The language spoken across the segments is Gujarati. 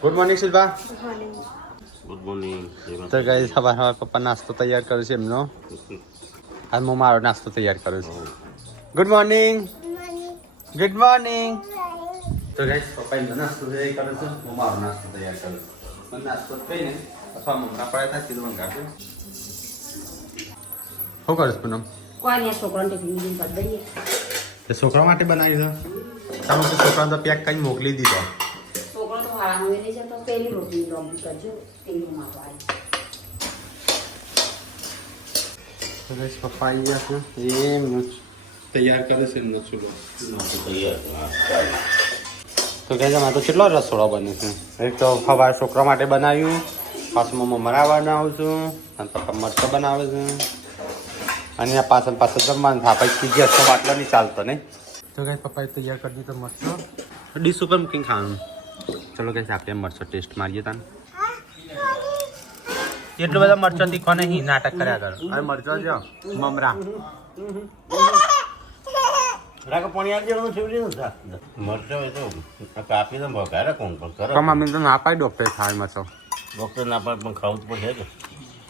Good morning Shilpa. Good morning. તો ગાઈસ સવાર પપ્પા નાસ્તો તૈયાર કર્યો છે એમનો. હાલ હું મારો નાસ્તો તૈયાર કરું છું. Good morning. Good morning. તો ગાઈસ પપ્પા એમનો નાસ્તો તૈયાર કરે છે, હું મારો નાસ્તો તૈયાર કરું છું. નાસ્તો કહીને અથવા મમરા પડ્યા હતા કીધું મંગાવ્યું. શું કરીશ પૂનમ? કોઈ નહીં, છોકરાને ટિફિન કરી દઈએ. તે છોકરા માટે બનાવ્યું છે. તમે તો છોકરાને તો પેક કરીને મોકલી દીધો. છોકરો તો હારા લઈ જતો, પહેલી રોટલી લોબી કરજો, તેનું માપ આવી. તો ગાઈસ પપ્પા આવી ગયા છે, એમનો તૈયાર કરે છે એમનો ચૂલો. તો ગાઈસ આમાં તો કેટલો રસોડો બને છે. એક તો સવારે છોકરા માટે બનાવ્યું, પાછું મમરા બનાવું છું, અને પપ્પા મરચાં બનાવે છે, અને આ પાછળ જમવાનું થાય. પછી ગેસ તો બાટલો નહીં ચાલતો ને. તો ગાઈસ પપ્પાએ તૈયાર કરી દીધો મરચો, ડીશ ઉપર મૂકીને ખાવાનું. ચલો ગાઈસ આપણે મરચો ટેસ્ટ મારીએ તાન. એટલું બધા મરચો તીખો નહીં, નાટક કર્યા કરો. હવે મરચો જો મમરા મરચો એ તો કાપી દે ભગાડે કોણ પણ કરે. મમ્મી તો ના પાડી ડોક્ટરે ખાય મરચો. ડોક્ટર ના પાડે પણ ખાવું જ પડશે કે.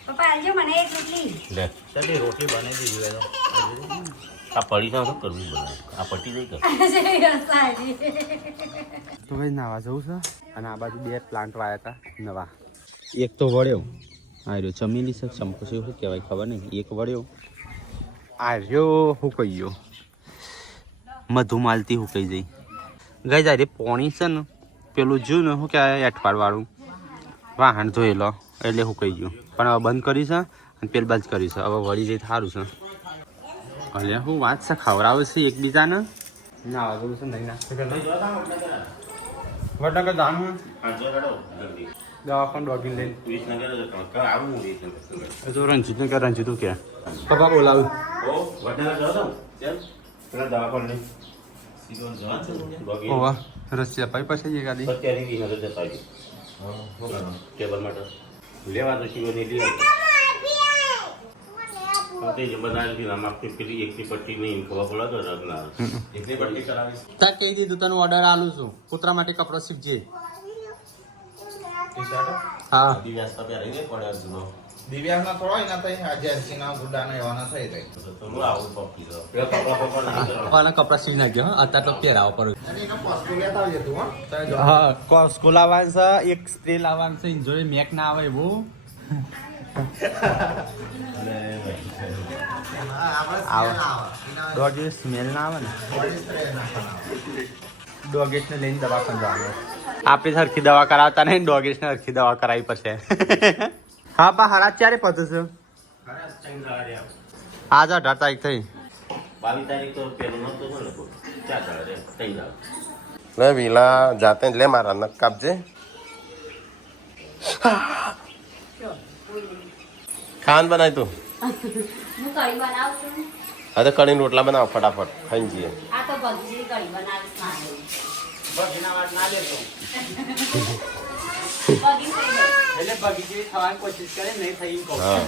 પપ્પા આવજો, મને એક રોટલી. લે ચાલી રોટલી બનાવી દીધી હોય તો આ પડી તો શું કરવું બનાવે આ પટી જઈ કર. તો ભાઈ નાવા જવું છે, અને આ બાજુ 2 પ્લાન્ટ વાયા હતા નવા. એક તો વળ્યો, આ રહ્યો ચમેલી છે, ચંપો છે, શું કહેવાય ખબર નહીં. એક વળ્યો, આ રહ્યો શું કહી ગયો મધુમાલતી શું કહી જઈ ગઈ. જાય પોણી છે ને પેલું જ્યું ને શું કહેવાય એઠવાડવાળું વાહન ધોયેલો એટલે શું કહી ગયું. પણ હવે બંધ કરી છે અને પેલ બાજ કરી છે. હવે વળી જઈ સારું છે. એટલે શું વાત છે, ખવડાવે છે એકબીજાને. નાવા જવું છે નહીં નાસ્તો વડનગર જાણું દવાખાને ડોગીને લઈને તો રંજીત ને કે રંજીતું કે પપ્પા બોલાવું. ઓવા રસિયા ભાઈ પાસે જઈએ ગાડી ટેબલ માટે લેવા તો શિવો નહીં પેલી એકની પટ્ટી નહીં ખબર પડે તો રગના એકની પટ્ટી કરાવી. ત્યાં કહી દીધું તને ઓર્ડર આલું છું, કૂતરા માટે કપડો શીખજે. હા દિવ્યાંગના થોડો એના થઈ એજન્સીના ગુડાના એવાના થઈ રહી કપડા સીવી નાખ્યો. અત્યારે તો પહેરાવો પડે. અને એનો પોસ્ટો લેતા આવજે તું હા કોસ્કો લાવવાનું છે, એક સ્પ્રે લાવવાનું છે, જોડે મેક ના આવે એવું. ડોગેટ સ્મેલ ના આવે ને. ડોગેટને લઈને દવાખાને જવાનું. આપણે સરખી દવા કરાવતા નહીં, ડોગેટને સરખી દવા કરાવી પડશે. હા બા હારા ક્યારે પહોંચે છે? આજ 18 તારીખ થઈ. 22 તારીખ તો પેલું નતું ને લોકો 4 દાડે થઈ જાય. લે વિલા જાતે લે મારા નક કાપજે. ખાન બનાય તું. હું કઢી બનાવું છું. હા તો કઢીને રોટલા બનાવો ફટાફટ ખાઈને જઈએ. આ તો બધી કઢી બનાવીશ મારે. બગીના વાત ના લેતો. બગી થઈ ગઈ. એટલે બગીચી થવાની કોશિશ કરે નહીં થઈ. હા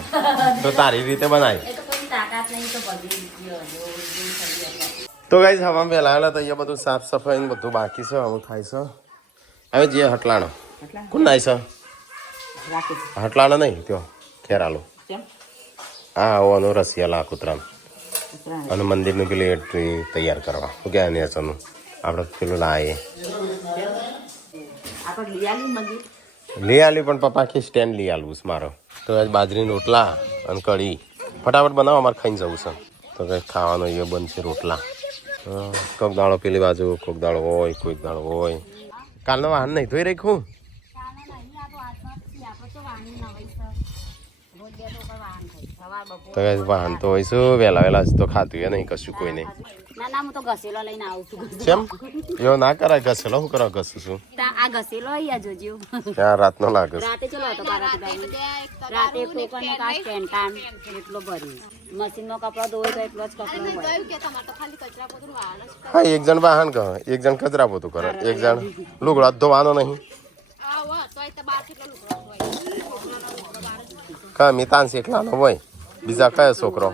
તો તારી રીતે બનાય. એ તો કોઈ તાકાત નહીં તો બગી થઈ. તો ગાઈસ હવા પહેલા આવેલા તો અહીંયા બધું સાફ સફાઈ ને બધું બાકી છે. હવે થાય છે હવે જે હટલાણો કોણ નાય છે હટલાણો નહીં ત્યો ખેરાલો. હા આવવાનું રસિયાલા કૂતરાનું અને મંદિરનું પેલી એન્ટ્રી તૈયાર કરવા શું કે નેચરનું આપણે પેલું લાવીએ લઈ આલી. પણ પપ્પા કે સ્ટેન્ડ લઈ આલવું છે મારો. તો આજ બાજરીની રોટલા અને કઢી ફટાફટ બનાવો, અમારે ખાઈને જવું છે. તો કંઈક ખાવાનો એ બનશે રોટલા. કોઈક દાળો પેલી બાજુ, કોઈક દાળો હોય, કોઈક દાળો હોય. કાલનો વાહન નહીં ધોઈ રાખ્યું. તો કઈ વાહન તો હોય શું વહેલા વહેલા તો ખાતું એ નહીં કશું કોઈ નહીં. ના હું તો ઘસેલો લઈને આવું છું. કેમ એવો ના કરાય ઘસેલો શું કરવા ઘસું છું. આ ઘસેલો અહીંયા જોજો. ત્યાં રાતનો લાગે રાતે ચલો હતો રાતે કોકરનો કાચ પેન્ટાન એટલો ભરી મશીનમાં કપડો ધોય તો એટલો જ કપડો હોય. હા એક જણ વાહન કહે, એક જણ કચરા પોતું કરે, એક જણ લુગડા ધોવાનો નહીં. કા મિતાન શેખલાનો હોય, બીજા કયો છોકરો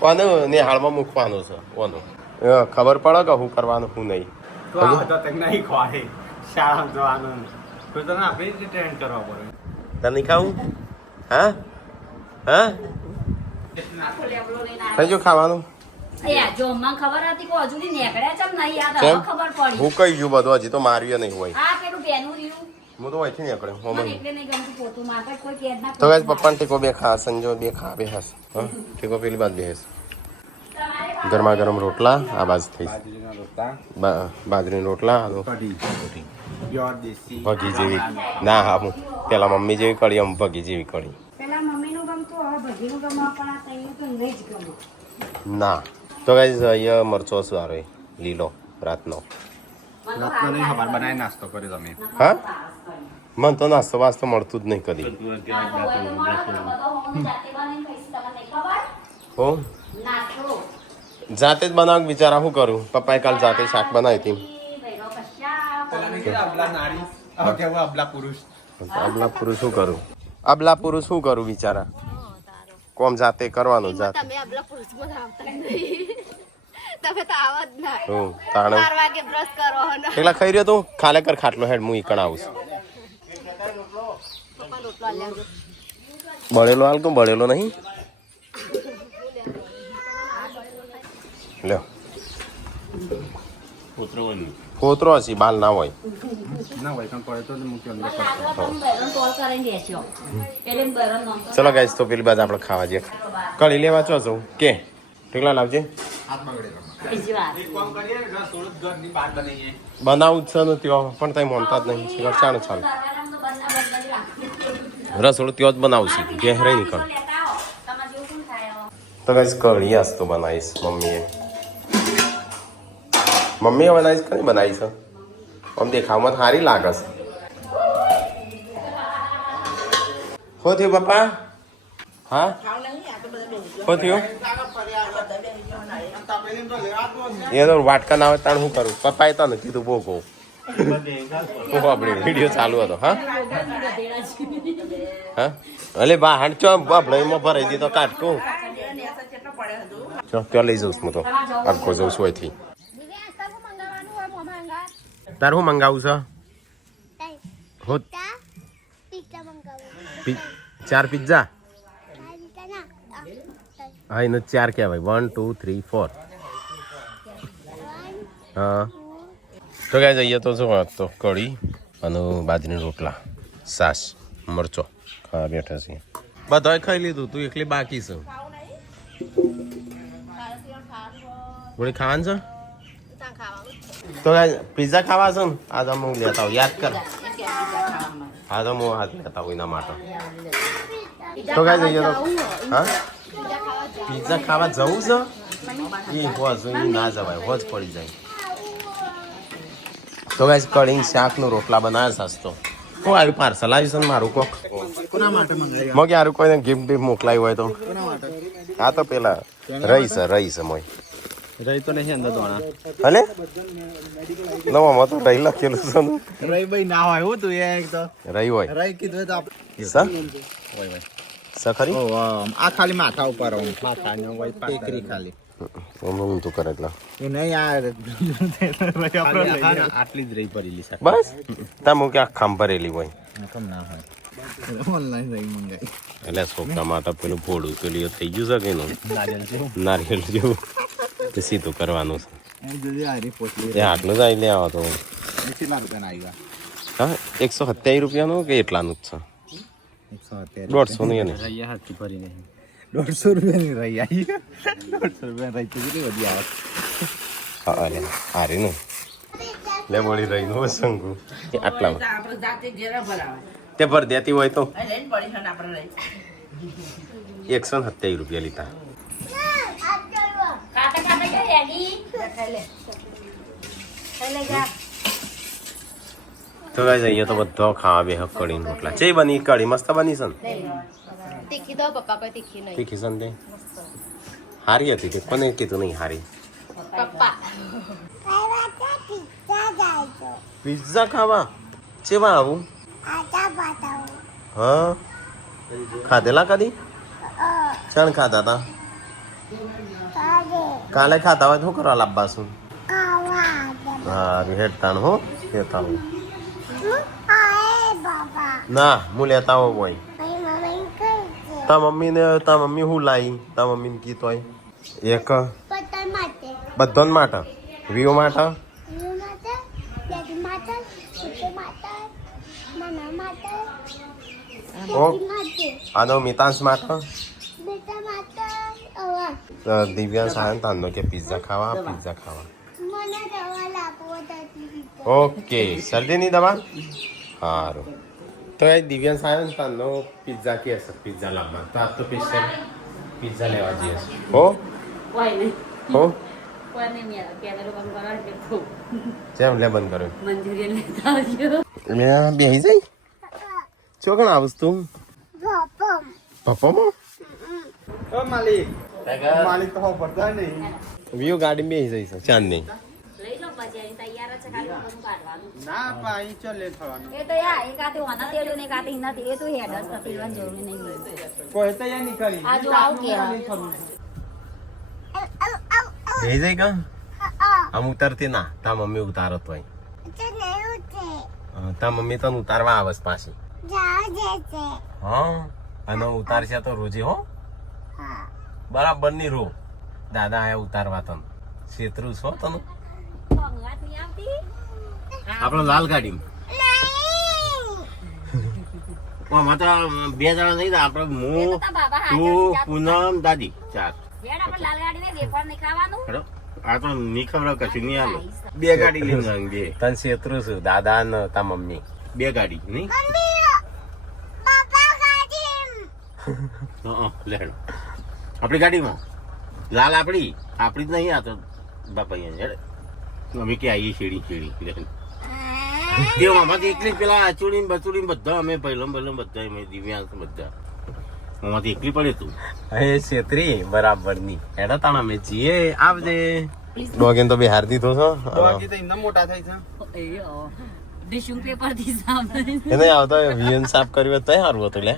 કોને નિહાળમાં મૂકવાનું છે કોનું ખબર પડે કે શું કરવાનું શું નહીં. તો આ તો તને નહીં ખવાય શાળામાં જવાનું તો તને આપણે જ ટ્રેન કરવા પડે તને નહીં ખાવું હા હા થઈ ગયું ખાવાનું અયા જો મને ખબર હતી કે હજુ ની નીકળ્યા ચમ નહીં યાદ કેમ? હવે ખબર પડી હું કઈ ગયું બધું હજી તો માર્યું નહીં હોય આ પેલું બેનું રહ્યું હું તો અહીંથી નીકળ્યો મને હોમન એટલે નહીં ગમતું પોતું માટે કોઈ કેદ ના તો ગાઈસ પપ્પાને ટેકો બે ખા સંજો બે ખા બે હાસ હા ટેકો પેલી બાદ બે હાસ ગરમા ગરમ રોટલા આ બાજુ થઈ બાજરીના રોટલા બાજરીના રોટલા આલો કઢી પ્યોર દેશી ભગી જેવી ના હા હું પેલા મમ્મી જેવી કડી આમ ભગી જેવી કડી પેલા મમ્મીનું ગમતું હવે ભજીનું ગમવા પણ આ તઈનું તો નહીં જ ગમો ના તો ગાઈસ અહીંયા મરચો સારો લીલો રાતનો રાતનો નહીં ખબર બનાવી નાસ્તો કર્યો તમે હા મને તો નાસ્તો વાસ્તો મળતું જ નહીં કદી હો જાતે જ બનાવ બિચારા શું કરું પપ્પાએ કાલ જાતે શાક બનાવી હતી અબલા પુરુષ અબલા પુરુષ શું કરું અબલા પુરુષ શું કરું બિચારા કોમ જાતે કરવાનું જાતે તમે આપલા પુરુષમાં આવતા જ નહીં તમે તો આવા જ ના હું તાણે 4 વાગે બ્રશ કરો અને પેલા ખાઈ રહ્યો તું ખાલે કર ખાટલો હેડ હું ઈકણ આવું છું પપ્પા રોટલો લેજો બળેલો હાલ તું બળેલો નહીં લ્યો ઉતરવાનું કોતરો હશે બાલ ના હોય ના હોય પણ પડે તો મૂકી અંદર ચલો ગાઈસ તો પેલી બાજુ આપણે ખાવા જઈએ કળી લેવા ચો છો કે ઢીકલા લાવજે બનાવું જ છે ને ત્યાં પણ તમે માનતા જ નહીં શિખર ચાનું ચાલે રસોડું ત્યાં જ બનાવશે ગેહરે નીકળ તો ગાઈસ કળી આજ તો બનાવીશ મમ્મીએ બનાવીશ કઈ બનાવીશ આમ દેખાવમાં સારી લાગે છે શું થયું પપ્પા હા શું થયું એ તો વાટકા ના આવે તાણ શું કરું પપ્પાએ તો નથી કીધું બહુ કહું આપણે વિડીયો ચાલુ હતો હા હા અલે બા હાડ ચો આપણે એમાં ભરાઈ દીધો કાટકું ચો ત્યાં લઈ જઉં હું તો આખો જઉં છું અહીંથી તાર શું મંગાવું છે હું 4 પિઝા હા એનો 4 કહેવાય 1 2 3 4 હા તો ગાય જઈએ તો શું વાત તો કઢી અને બાજરીના રોટલા સાસ મરચો ખાવા બેઠા છીએ બધાએ ખાઈ લીધું તું એકલી બાકી છે ગોળી ખાવાનું છે તો ગાય પિઝા ખાવા છે ને આ તો હું લેતા આવું યાદ કર હા તો હું હાથ લેતા આવું એના માટે તો ગાય જઈએ તો હા પિઝા ખાવા જવું છે એ હોજ એ ના જવાય હોજ પડી જાય તો ગાઈસ કઢી શાક નો રોટલા બનાવ્યા સસ્તો કો આવ્યું પાર્સલ આવ્યું છે ને મારું કોક મગ યાર કોઈને ગિફ્ટ બિફ્ટ મોકલાયું હોય તો હા તો પેલા રહી છે મોય રહી તો નહીં અંદર દોણા હલે નવામાં તો રહી લખેલું છે ને રહી ભાઈ ના હોય હું તું એક તો રહી હોય રહી કીધું તો સા હોય સખરી આ ખાલી માથા ઉપર માથા ને હોય ટેકરી ખાલી હું તો કરે એટલા એ નહીં આટલી જ રહી ભરેલી છે બસ તમે કે આખામ ભરેલી હોય કમ ના હોય ઓનલાઈન રહી મંગાઈ એટલે છોકરા માટે પેલું ફોડું પેલું થઈ ગયું છે કે નું નારિયેલ જેવું તે સીધું કરવાનું છે એ આટલું જ આવી લે આવો તો હા 127 રૂપિયાનું કે એટલાનું જ છે 150 નું એને 150 રૂપિયાની રહી આવી 150 રૂપિયા રહી તો કેટલી બધી આવે હા અરે હારી નું લે બોલી રહી નું સંગુ આટલામાં તે ભર દેતી હોય તો 127 રૂપિયા લીધા તો ગાઈસ અહીંયા તો બધો ખાવા બે કઢી રોટલા છે બની કઢી મસ્ત બની છે ને તીખી દો પપ્પા કોઈ તીખી નહીં તીખી છે ને હારી હતી તે કોને કીધું નહીં હારી પપ્પા પિઝા ખાવા ચેવા આવું હા ખાધેલા કદી ચણ ખાધા તા કાલે ખાતા હોય શું કરવા લાવવા છું હારું હેડતાણ હો લેતા આવું ના હું લેતા આવો ભાઈ તા મમ્મી હું લાવી તા મમ્મીને કીધું હોય એક બધાને માટે વીઓ માટે ઓ આનો મિતાંશ માટે દિવ્યાંશ આવ્યો તાનો કે પિઝા ખાવા ઓકે શરદીની દવા સારું તો એ દિવ્યાંશ આવ્યો ને તાનો પિઝા કે હશે પિઝા લાવવા તો આજ તો સ્પેશિયલ પિઝા લેવા જઈએ હો કોઈ નહીં હો કોઈ નહીં મેં કેમેરો બંધ કરવા કે તો જેમ લે બંધ કર્યો મંચુરિયન લેતા આવજો મેં બેહી જઈ ચોકણ આવું તું પપ્પામાં ઓ માલિક માલિક તો પડતા નહીં વ્યૂ ગાડી બેહી જઈશ ચાંદ નહીં લઈ લો પછી અહીં તૈયાર જ છે ખાલી બધું કાઢવાનું ના પાઈ ચો લે થવાનું એ તો યાર એક આતે ઓના તેડ્યું ને એક આતે નથી એ તો હેડ જ નથી લેવાની જરૂર નહીં કોઈ તૈયાર નહીં કરી આ જો આવ કે બેહી જઈ કા આમ ઉતરતી ના તા મમ્મી ઉતારત હોય તા મમ્મી તને ઉતારવા આવે છે પાછી હા અને ઉતારશે તો રોજે હો બરાબર ની રો દાદા આયા ઉતારવા તને છેતરું છો તને વાત નહીં આવતી આપણો લાલ ગાડી આમાં તો 2 જણા નહીં આપણે એ તો તા બાબા હાજર તું જાત પૂનમ દાદી 4 હેડ આપણે લાલ ગાડી ને વેફર નહીં ખાવાનું હેડો આ તો નહીં ખબર કશું નહીં આલો 2 ગાડી લઈને જાય 2 તને છેતરું છું દાદા ને તા મમ્મી 2 ગાડી નહીં લેડો આપણી ગાડીમાં લાલ આપણી જ નહીં આ તો બાપા અહીંયા અમે કે આવીએ શેડી તે આમાંથી એકલી પેલા અચુડી બચુડી બધા અમે પહેલો બધા અમે દિવ્યાંશ બધા આમાંથી એકલી પડે તું એ છેતરી બરાબર ની હેડા તાણા મેં જીએ આવજે ડોગેન તો બિહાર દીધો છો બાકી તો ઇન્ના મોટા થઈ છે ડિશિંગ પેપર થી સાફ એને આવતો વીએન સાફ કર્યું તો સારું હતું લે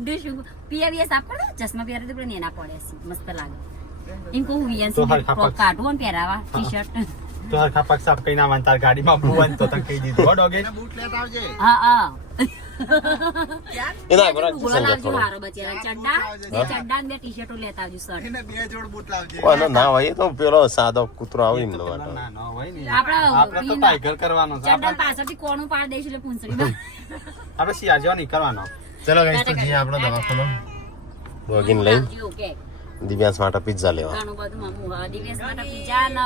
ડિશિંગ પીએ સાફ કરો ચશ્મા પહેરે તો પણ એના પડે છે મસ્ત લાગે ઇન કો વીએન તો સી હરખા ફ્રોક કાઢવો ને પહેરાવા ટી-શર્ટ તો હરખા પગ સાફ કરીને આવવાનું તાર ગાડીમાં ભૂવન તો તને કહી દીધું હો ડોગે બૂટ લેતા આવજે હા એના બરાબર ગુલાલ સંગત આવજો થોડો મારો બચેલા ચડ્ડા ને 2 ટી-શર્ટો લેતા આવજો શર્ટ એને 2 જોડ બૂટ લાવજે કોનો ના હોય તો પેલો સાદો કૂતરો આવે એમનો માટે ના ના હોય ને આપણા આપણે તો ટાઈગર કરવાનો છે ચડ્ડા પાછળથી કોણું પાડ દઈશું એટલે પૂંછડીમાં આપણે શિયા જેવા નહીં કરવાનો ચલો ગાઈસ તો જઈએ આપણો દવાખાનો ડોગીન લઈ ઓકે દિવ્યાંશ માટે પિઝા લેવા ઘણું બધું મામું દિવ્યાસ માટે પીઝા ને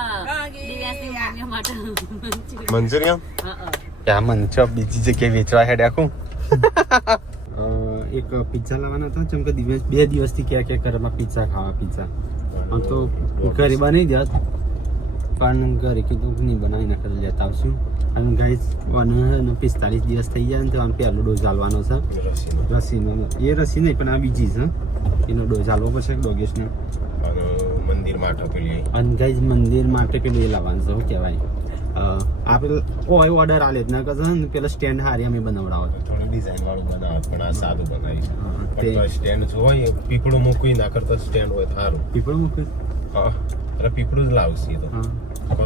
દિવ્યાસની મમ્મી માટે મંચુરિયન ત્યાં મન છો બીજી જગ્યાએ વેચવા હેડ આખું એક પિઝા લાવવાનો હતો જેમ કે દિવસ 2 દિવસથી કે ઘરમાં પિઝા ખાવા પિઝા આમ તો ઘરે બનાવી દે પણ ઘરે કીધું નહીં બનાવીને કરી લેતા આવશું અને ગાઈસ 45 દિવસ થઈ જાય ને તો આમ પહેલો ડોઝ આલવાનો છે રસીનો એ રસી નહીં પણ આ બીજી છે એનો ડોઝ આલવો પડશે ડોગેશને અને મંદિર માટે પેલી અને ગાઈસ મંદિર માટે પેલું એ લાવવાનું છે શું કહેવાય આપણે કોઈ ઓર્ડર આલે જ ના કહે ને પેલો સ્ટેન્ડ હારી અમે બનાવડાવો થોડું ડિઝાઇન વાળું બનાવે પણ આ સાદું બનાવ્યું તે સ્ટેન્ડ જો હોય પીપળું મૂકવી ના કરતો સ્ટેન્ડ હોય સારું પીપળું મૂકે હા અરે પીપળું જ લાવશે તો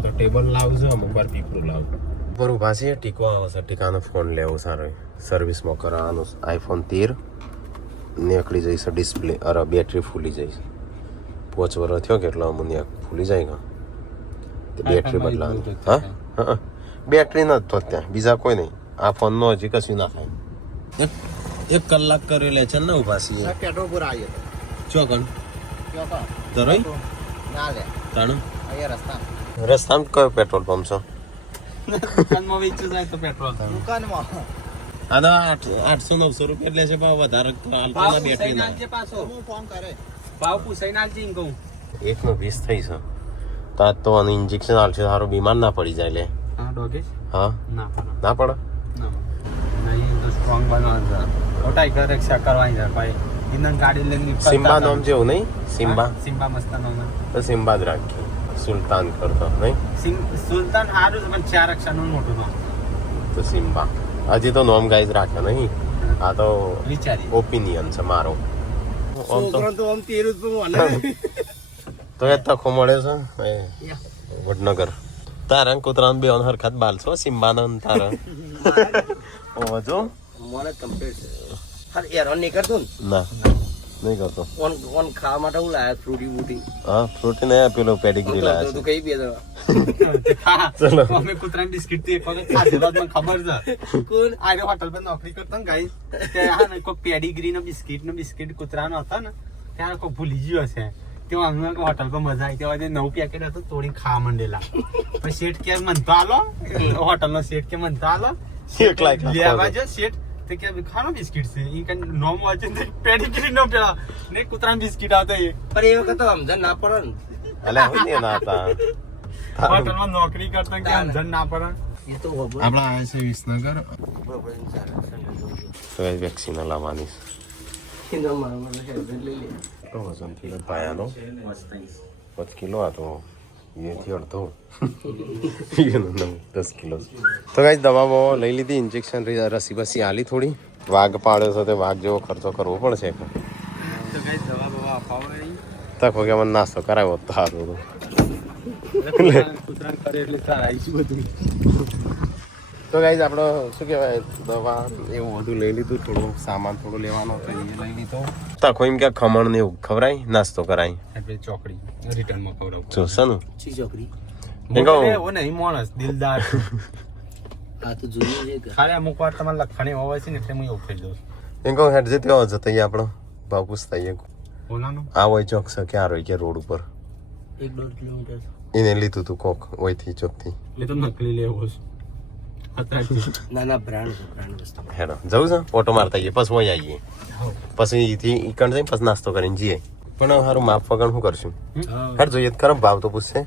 તો ટેબલ લાવજો અમુક વાર પીપળું લાવજો પર ઉભા છે ટીકો આવશે ટીકાનો ફોન લેવો સારો સર્વિસમાં કરાવવાનો આઈફોન 13 નીકળી જઈશ ડિસ્પ્લે અરે બેટરી ફૂલી જઈશ 5 વર્ષ થયો કેટલો અમને ફૂલી જાય કા બેટરી બદલાવાની હા બેટરી ન તો ત્યાં બીજા કોઈ નહીં આ ફોનનો હજી કશું ના થાય 1 કલાક કર્યો લે છે ને ઉભા છીએ પેટ્રોલ પૂરા આવ્યો ચોકન ક્યો કો ધરોઈ ના લે તાણું અહીંયા રસ્તા રસ્તામાં કયો પેટ્રોલ પંપ છે દુકાનમાં વેચવું જાય તો પેટ્રોલ દુકાનમાં આ તો 800-900 રૂપિયા એટલે છે ભાવ વધારે તો હાલમાં બેટરી ના પાછો હું ફોન કરે ભાવ પૂછાઈને આલજે એમ કહું 1:20 થઈ છે તો આ તો આને ઇન્જેક્શન આલશે સારું બીમાર ના પડી જાય લે હા ડોગેશ હા ના પડે ના પડે ના નહીં તો સ્ટ્રોંગ બનવાનું છે ટાઈગર રક્ષા કરવાની છે ભાઈ ઇનન ગાડી લઈને સિમ્બા નામ જેવું નહીં સિમ્બા સિમ્બા મસ્તાનો નામ તો સિમ્બા જ રાખી સુલતાન કરતો નહીં સુલતાન હારું છે પણ 4 અક્ષરનું મોટું નામ તો સિમ્બા હજી તો નોમ ગાઈઝ રાખે નહીં આ તો વિચારી ઓપિનિયન છે મારો આમ તો આમ તેરું જ મને તો એ તકો મળે છે એ વડનગર તારા કૂતરાને બે હરખત બાલ છો સિમ્બાનો ને તારા ઓ જો મને કમ્પ્લીટ છે હા હેરાન નહીં કરતું ના નહીં કરતો ને ઓન ખાવા માટે હું લાયા ફ્રૂટી બૂટી હા ફ્રૂટી ને પેલો પેડિગ્રી લાયા તું કઈ બે દવા ચલો અમે કૂતરાની બિસ્કિટ થી એક વખત ખાધેલા મને ખબર છે કોણ આજે હોટલ પર નોકરી કરતો ને ગાઈસ ત્યાં હા ને કોઈ પેડીગ્રી નો બિસ્કિટ કૂતરાનો હતો ને ત્યારે કોઈ ભૂલી ગયો હશે તે અમને હોટલ પર મજા આવી ત્યાં 9 પેકેટ હતું તોડી ખાવા માંડેલા પછી શેઠ કે મન તો આલો હોટલ નો શેઠ કે મન તો આલો એક લાખ લેવા જો શેઠ તે કે ખાનો બિસ્કિટ છે ઈ કઈ નોમ વાંચે ને પેડીગ્રી નો પેલા ને કૂતરાનો બિસ્કિટ આવતા એ પણ એ વખત તો સમજણ ના પડે ને અલ્યા હું ને ના હતા હોટલ માં નોકરી કરતા કે સમજણ ના પડે એ તો ખબર આપણા આવે છે વિસનગર તો એ વેક્સિન લાવવાની એનો મારો હેલ્મેટ લઈ લે તો વજન કિલો પાયાનો 5 કિલો હતો એથી અડધો એનો 10 કિલો તો ગાઈસ દવાઓ લઈ લીધી ઇન્જેક્શન રસી બસી આલી થોડી વાઘ પાડ્યો છે તે વાઘ જેવો ખર્ચો કરવો પડશે તો ગાઈસ દવા બવા અપાવવાની તકો કે મને નાસ્તો કરાવ્યો તો સારું કૂતરાને કરે એટલે સારા બધું તો ગાઈસ આપણો શું કહેવાય દવા એવું બધું લઈ લીધું થોડું સામાન થોડું લેવાનો હતો એ લઈ લીધો તકો એમ કે ખમણ ને એવું ખવરાય નાસ્તો કરાય એટલે ચોકડી રિટર્ન માં ખવડાવું જો સનું ચી છોકરી એવો નહીં માણસ દિલદાર આ તો જોઈએ છે કે ખાલી અમુક વાર તમારે લખણી હોય છે ને એટલે હું એવું થઈ જાઉં એમ કહું હેડ જતી હોય જતા આપણો ભાવ પૂછતા ઓલાનો આ હોય ચોક છે ક્યાં રહી ગયા રોડ ઉપર 1-1.5 કિલોમીટર એને લીધું તું કોક ઓયથી ચોકથી એટલે તો નકલી લેવો છે ના ના બ્રાન્ડ વસ્તુ હેડો જવું છે ઓટો મારતા આવીએ પછી વહી આવીએ પછી અહીંથી ઈકણ જઈને પછી નાસ્તો કરીને જઈએ પણ સારું માપ વગર શું કરશું હેડ જોઈએ તો ખરાબ ભાવ તો પૂછશે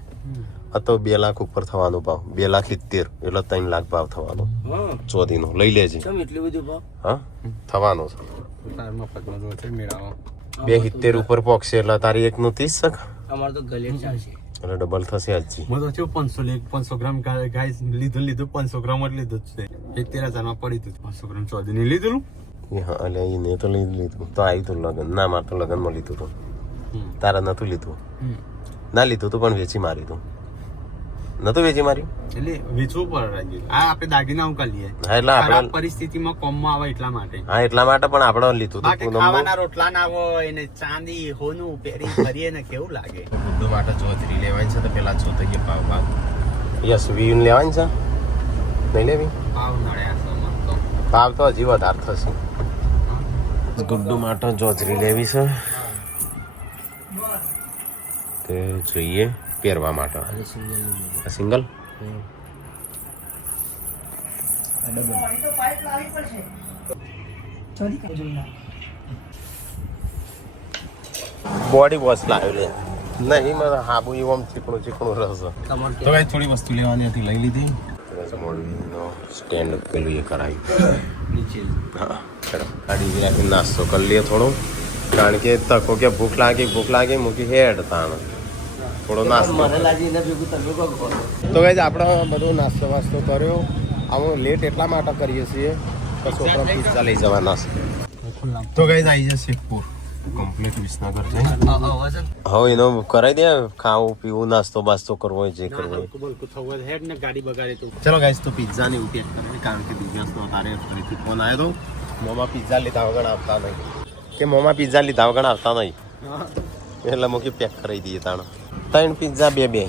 આ તો 2 લાખ ઉપર થવાનો ભાવ 2,70,000 એટલે 3 લાખ ભાવ થવાનો હા ચોદીનો લઈ લેજે કેમ એટલું બધું ભાવ હા થવાનો છે મફતમાં જો છે મેળાવો 2,70,000 ઉપર પોકશે એટલે તારી 1 નું 30 છે અમાર તો ગલેટ ચાલશે એટલે ડબલ થશે હજી મને તો 500 ગ્રામ ગાઈસ લીધું 500 ગ્રામ જ લીધું જ છે 13,000 માં પડી હતું 500 ગ્રામ ચોદીની લીધું એ હા એટલે એને તો લઈ લીધું તો આવ્યું તું લગન ના મારે તો લગનમાં લીધું હતું તારા નતું લીધું ના લીધું તું પણ વેચી મારી તું નતું વેચી માર્યું એટલે વેચવું પડે આ આપણે દાગીના ઉકા લઈએ હા એટલે ખરાબ આપણે પરિસ્થિતિમાં કોમમાં આવે એટલા માટે હા એટલા માટે પણ આપણે લીધું બાકી હતું ખાવાના રોટલા ના હોય ને ચાંદી હોનું પહેરી ફરીએ ને કેવું લાગે ગુડ્ડુ માટે ચોતરી લેવાની છે તો પેલા ચોતરીએ ભાવ યસ વીન લેવાની છે નહીં લેવી ભાવ નડ્યા છે મને તો ભાવ તો હજી વધારે થશે ગુડ્ડુ માટે ચોતરી લેવી છે તે જોઈએ પહેરવા માટે સિંગલ બોડી વોશ લાવ્યો લે નહીં મને હાબુ એવું ચીકણું રહેશે તો કઈ થોડી વસ્તુ લેવાની હતી લઈ લીધી મોડવીનો સ્ટેન્ડ પેલું એ કરાવ્યું હા ચલો ગાડી રાખીને નાસ્તો કરી લઈએ થોડો કારણ કે તકો કે ભૂખ લાગે મૂકી હેડ તાણ થોડો નાસ્તો મને લાગી એના ભેગું તમે કોક કરો તો ગાઈઝ આપણે બધો નાસ્તો વાસ્તો કર્યો આવું લેટ એટલા માટે કરીએ છીએ કે છોકરા પિઝા લઈ જવાના છે તો ગાઈઝ આવી જશે શેખપુર કમ્પ્લીટ વિસનગર છે હવે એનો કરાવી દે ખાવું પીવું નાસ્તો બાસ્તો કરવો હોય જે કરવો હોય હેડ ને ગાડી બગાડે તો ચલો ગાઈઝ તો પિઝા ની ઉપયોગ કરીને કારણ કે બિઝનેસ તો તારે ફરીથી ફોન આવ્યો તો મોમાં પિઝા લીધા વગર આવતા નહીં કે મોમાં પિઝા લીધા વગર આવતા નહીં એટલે મૂકી પેક કરી દઈએ તાણ 3 પિઝા 2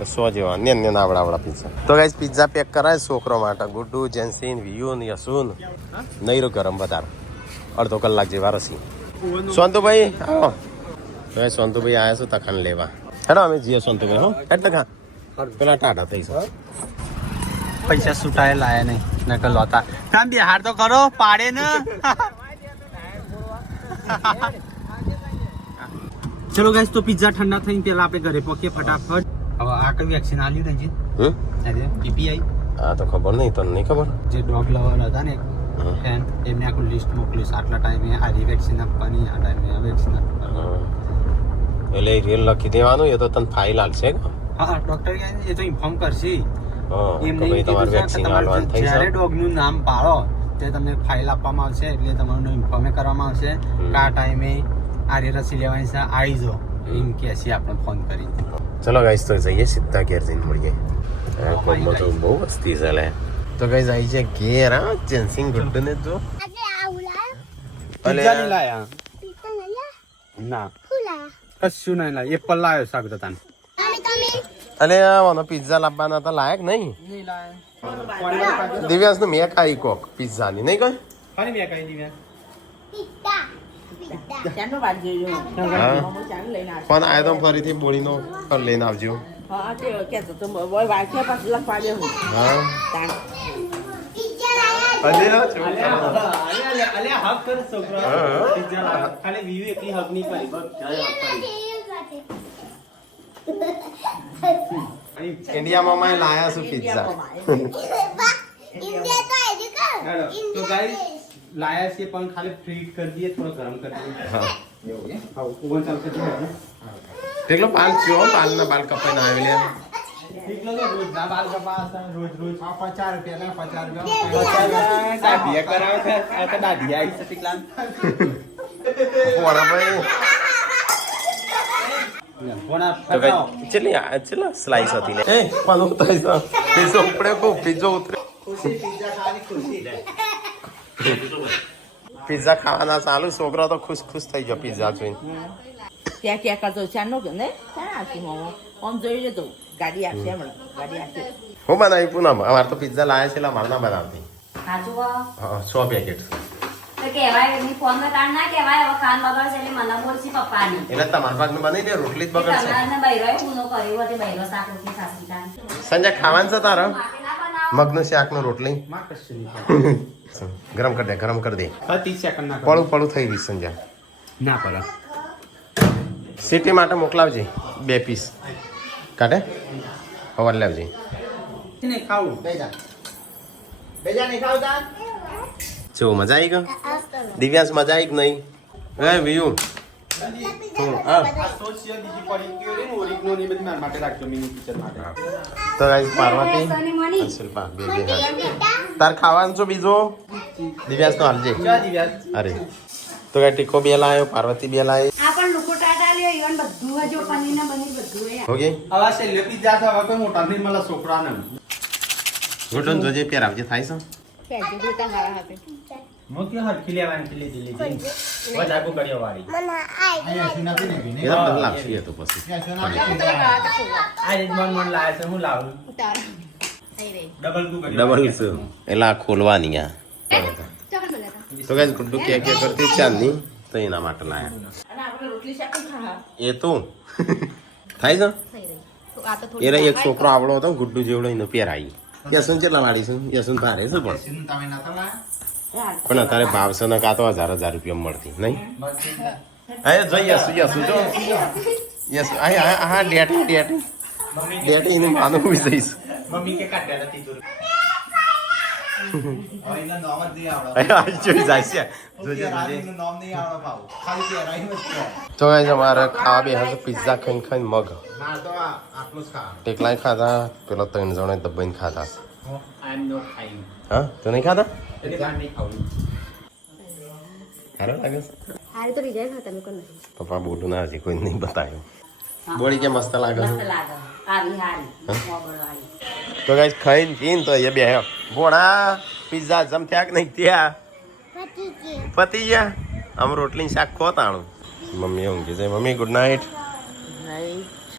100 જેવા ને આવડા પિઝા તો ગાઈઝ પિઝા પેક કરાય છોકરો માટે ગુડ્ડુ જેન્સીન વિયુન યસુન નૈરો ગરમ વધારે અડધો કલાક જેવા રસી સોનતુભાઈ આવો હવે સોનતુભાઈ આવ્યા છો તખાન લેવા હેડો અમે જઈએ સોનતુભાઈ હો એટલે ખા પેલા ટાટા થઈ છે પૈસા સુટાય લાયા નહીં નકલ લોતા કામ બિહાર તો કરો પાડે ને ચલો ગાઈસ તો પિઝા ઠંડા થઈને પેલા આપણે ઘરે પહોંચીએ ફટાફટ હવે આ કઈ વેક્સિન આલ્યું ને જી પીપીઆઈ હા તો ખબર નહીં તને નહીં ખબર જે ડોગ લવર હતા ને ફેન એમને આખું લિસ્ટ મોકલીશ આટલા ટાઈમે આ વેક્સિન આપવાની આ ટાઈમે આ વેક્સિન આપવાની એટલે રીલ લખી દેવાનું એ તો તને ફાઇલ આલશે હા ડોક્ટર એ તો ઇન્ફોર્મ કરશે એમને તમારે વેક્સિન આલવાનું થઈ જ્યારે છે ડોગનું નામ પાડો તે તમને ફાઇલ આપવામાં આવશે એટલે તમારું ઇન્ફોર્મ કરવામાં આવશે કે આ ટાઈમે આ રસી લેવાની છે આવી જો એમ કે આપણે ફોન કરી ચલો ગાઈસ તો જઈએ સીધા ઘેર જઈને મળીએ હા કોઈમાં તો બહુ વસ્તી છે લે તો કઈ જાય છે ઘેર હા જેન્સિંગ ગુડ્ડુ ને તો પિઝા નહીં લાયા ના કશું નહીં લાયા એપલ લાવ્યો શાક તને અલે મને પિઝા લાવવાના તો લાયક નહીં દિવ્યાસ નું મેં ખાઈ કોક પિઝા ની નહીં કઈ ફરી મેં કહી દીધા પણ આ તો ફરીથી બોડીનો પર લઈને આવજો હા હક કર છોકરા પિઝા લાવ્યો ખાલી વીવી એકલી હક નહીં કરી બસ ઇન્ડિયામાં મેં લાયા છું પિઝા તો ગાઈસ લાયા છે પણ ખાલી ફ્રીટ કરી દઈએ થોડો ગરમ કરી દઈએ હા હા ઓવન ચાલશે એકલો પાલ ચો પાલ ના બાલ કપાઈને આવેલે એકલો તો રોજ ના બાલ કપાસ રોજ રોજ ₹50 ના 50 દાઢિયા કરાવે છે આ તો દાઢિયા આવી છે ટીકલાન કોણા ભાઈ કોના તો કઈ ચેલા સ્લાઈસ હતી લે એ પાલો ઉતરે છે પીઝો ઉપડે કો પીઝો ઉતરે પિઝા ખાવાના ચાલુ છોકરો તો ખુશ ખુશ થઈ ગયો પિઝા જોઈને ક્યાં કરતો છે નો કે ને ક્યાં આખી મોમો આમ જોઈ લેતો ગાડી આપશે હમણાં ગાડી આપશે હું બનાવી પૂનમ અમારે તો પિઝા લાયા છે એટલે અમારે ના બનાવતી સાચું હા 100 પેકેટ તો કહેવાય એમની ફોન માં કાન ના કહેવાય હવે કાન બગડશે એટલે મને બોલશી પપ્પાની એટલે તમારા ભાગનું બનાવી દે રોટલી જ બગડશે તમને બૈરોય ગુનો કર્યો હતો બૈરો શાક રોટલી સાસરી કાન સંજય ખાવાનું છે તારે માટે ના બનાવો મગનું શાક નું રોટલી માં કશું નહીં ગરમ કરી દે ગરમ કરી દે 30 સેકન્ડ ના પડું પડું થઈ ગઈ સંજય ના પડે સિટી માટે મોકલાવજે 2 પીસ કાઢે હવાર લાવજે ને ખાવું બેજા નહીં ખાવતા જો મજા આવી ગઈ દિવ્યાંશ મજા આવી કે નહીં હે વિયુ હા આ સોશિયલ બીજી પડી ગયો રે ઓરિજિનલ ની બધી મારા માટે રાખજો મિની કિચન માટે તો ગાઈસ પાર્વતી અને શિલ્પા બે તાર ખાવાનું છો બીજો દિવ્યાંશ નો હાલજે ક્યાં દિવ્યાસ અરે તો કઈ ટીકો બે લાયો પાર્વતી બે લાયો આ પણ લોકો ટાટા લ્યો ઈવન બધું હજો પનીર ને બની બધું હે ઓકે હવે છેલ્લે પિઝા તો હવે કોઈ મોટા નહીં મળે છોકરાને ગોટન જોજે પેર આવજે થાય છે મોટી હરખી લેવાની લીધી વધારે કર્યો વાળી અહીંયા સુનાતી નહીં એ તો મને લાગશે એ તો પછી આ જ મન લાવે છે હું લાવું ડબલ તું કરી ડબલ એલા ખોલવાની આ તો ગાઈસ ગુડ્ડુ કે કરતી ચાંદની તો એના માટે લાયા અને આપણે રોટલી શાક ખા એ તો થાય છે એરા એક છોકરો આવડો હતો ગુડ્ડુ જેવડો એને પહેરાઈ યસુન કેટલા લાડીશું યસુન ભારે છે પણ તમે નતા લાયા પણ અત્યારે ભાવ છે ને કાં તો 1000 રૂપિયા મળતી નહીં હા જોઈ યસુ જો યસુ હા ડેટી એનું માનું બી જઈશ મમ્મી કે કાઢ્યા નથી તું હવે એના નામ જ નહીં આવડે આ જોઈ જાય છે જોજે રાણીનું નામ નહીં આવડે પાવ ખાલી પહેરાયું જ છે તો ગાઈસ અમારે ખાવા બે હાથ પિઝા ખાઈને મગ માર તો આટલું જ ખાવાનું ટેકલાય ખાધા પેલો 3 જણે દબાઈને ખાધા આઈ એમ નોટ ખાઈંગ હા તો નહીં ખાધા એટલે ગાંડ નહીં ખાવું સારું લાગે છે હારે તો રીજાય ખાતા મેં કોણ નહીં પપ્પા બોલું ના હજી કોઈ નહીં બતાવ્યું બોડી કે મસ્ત લાગે મસ્ત લાગે આવી હારી મોગળ વાળી તો ગાઈસ ખાઈને પીને તો એ બે ભોણા પિઝા જમ થયા કે નહીં ત્યાં પતી ગયા આમ રોટલી શાક ખો તાણું મમ્મી ઊંઘી જાય મમ્મી ગુડ નાઇટ નહીં